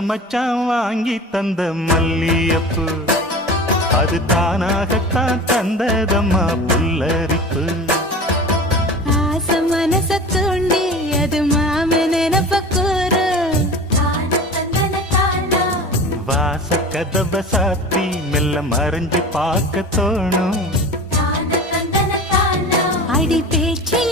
மச்சான் வாங்கி தந்த மல்லியப்பு அது தானாகத்தான் தந்ததம்மா புல்லரிப்பு. ஆசை மனச தூண்டி அது மாம நினப்பக்கூறு வாச கதவை சாத்தி மெல்ல மறைஞ்சு பார்க்க தோணும். அடி பேச்சில்